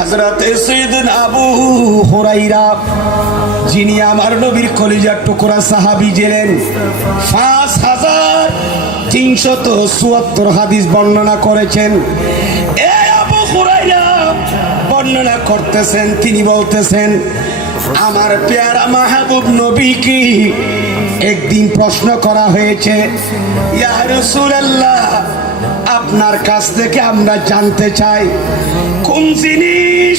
সৈয়দনা আবু হুরাইরা, যিনি আমার নবীর কলিজার টুকরা সাহাবি জেলেন পাঁচ হাজার তিনশত চুয়াত্তর হাদিস বর্ণনা করেছেন। এ আবু হুরাইরা বর্ণনা করতেছেন, তিনি বলতেছেন আমার পেয়ারা মাহবুব নবী কি একদিন প্রশ্ন করা হয়েছে আপনার কাছ থেকে আমরা জানতে চাই, কোন জিনিস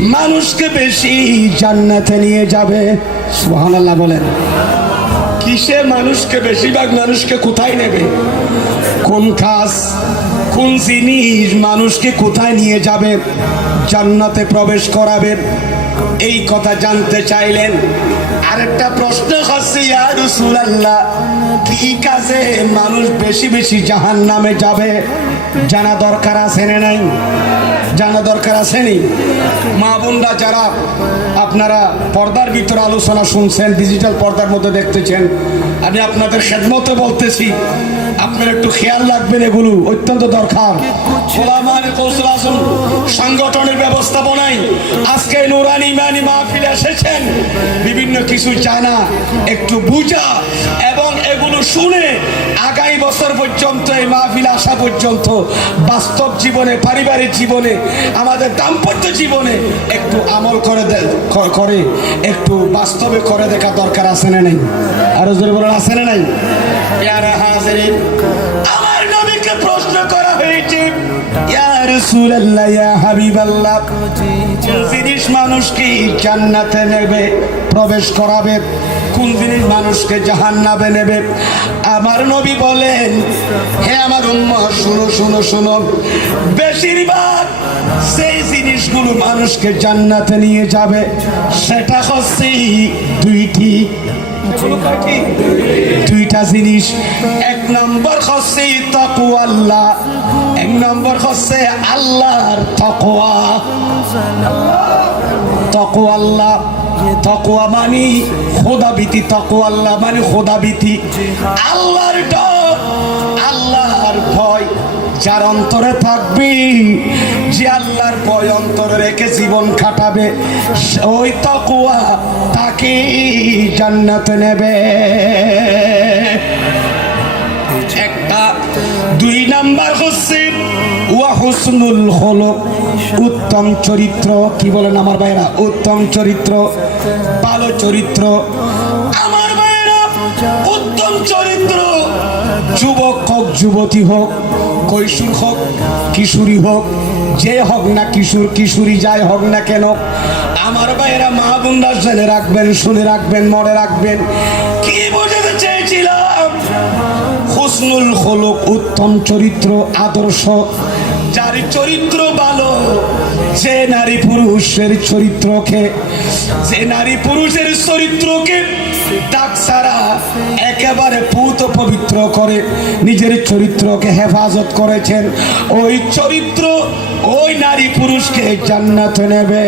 মানুষকে বেশি জান্নাতে নিয়ে যাবে? সুবহানাল্লাহ বলেন। কিসে মানুষকে বেশিরভাগ মানুষকে কোথায় নেবে? কোন কাজ? কোন জিনিস মানুষকে কোথায় নিয়ে যাবে, জান্নাতে প্রবেশ করাবে, এই কথা জানতে চাইলেন। আরেকটা প্রশ্ন হচ্ছে ইয়া রাসূলুল্লাহ, কি কাজে মানুষ বেশি বেশি জাহান নামে যাবে? জানা দরকার আছে নাই? জানা দরকার আছে নি? মা বোনরা যারা আপনারা পর্দার ভিতরে আলোচনা শুনছেন ডিজিটাল পর্দার মধ্যে দেখতেছেন আমি আপনাদের খেদমতে বলতেছি, আপনারা একটু খেয়াল রাখবেন এগুলো, অত্যন্ত দরকার। সংগঠনের ব্যবস্থাপনায় আজকে নুরানি মানি মাহফিল এসেছেন। বিভিন্ন কিছু জানা, একটু বুঝা, এবং শুনে আগামী বছর পর্যন্ত এই মাহফিল আসা পর্যন্ত বাস্তব জীবনে পারিবারিক জীবনে আমাদের দাম্পত্য জীবনে একটু আমল করে করে একটু বাস্তবে করে দেখা দরকার আছে না নাই? আরও জোরে বলেন আছে না নাই? পেয়ারা হাজিরিন আমার নবীকে প্রশ্ন করা হয়েছে ইয়া রাসূলুল্লাহ ইয়া হাবিবাল্লাহ জিনিস মানুষকে জান্নাতে নেবে, প্রবেশ করাবে। কোন জিনিস মানুষকে জাহান জাহান্নামে নেবে? আমার নবী বলেন, হে আমার উম্মত, শুনো শুনো শুনো। বেশিরভাগ সেই জিনিসগুলো মানুষকে জান্নাতে নিয়ে যাবে। সেটা হচ্ছে দুইটি। দুইটা জিনিস। এক নম্বর হচ্ছে তাকওয়া আল্লাহ এক নম্বর হচ্ছে আল্লাহর তাকওয়া। তাকওয়া আল্লাহ তাকওয়া মানে খোদাবিতি তাকওয়া আল্লাহ মানে খোদাবিতি আল্লাহর ডর, আল্লাহর ভয়, যার অন্তরে থাকবে, যে আল্লাহর ভয় অন্তরে রেখে জীবন কাটাবে ওই তাকওয়া তাকে জান্নাতে নেবে। দুই নাম্বার হচ্ছে ওয়া হুসনুল উত্তম চরিত্র, কি বলেন আমার ভাইরা উত্তম চরিত্র, ভালো চরিত্র। আমার ভাইরা উত্তম চরিত্র। যুবক হোক, যুবতী হোক, কৈশোর হোক, কিশোরী হোক, যে হোক না কিশোর, কিশোরী যাই হোক না কেন, আমার ভাইয়েরা মা বোনরা জেনে রাখবেন, শুনে রাখবেন, মনে রাখবেন। কি চেয়েছিলাম হুসনুল হলক উত্তম চরিত্র আদর্শ। যার চরিত্র ভালো, যে নারী পুরুষের চরিত্রকে, যে নারী পুরুষের চরিত্রকে একেবারে পুত পবিত্র করে, নিজের চরিত্রকে হেফাজত করেছেন। ওই চরিত্র ওই নারী পুরুষকে জান্নাত নেবে।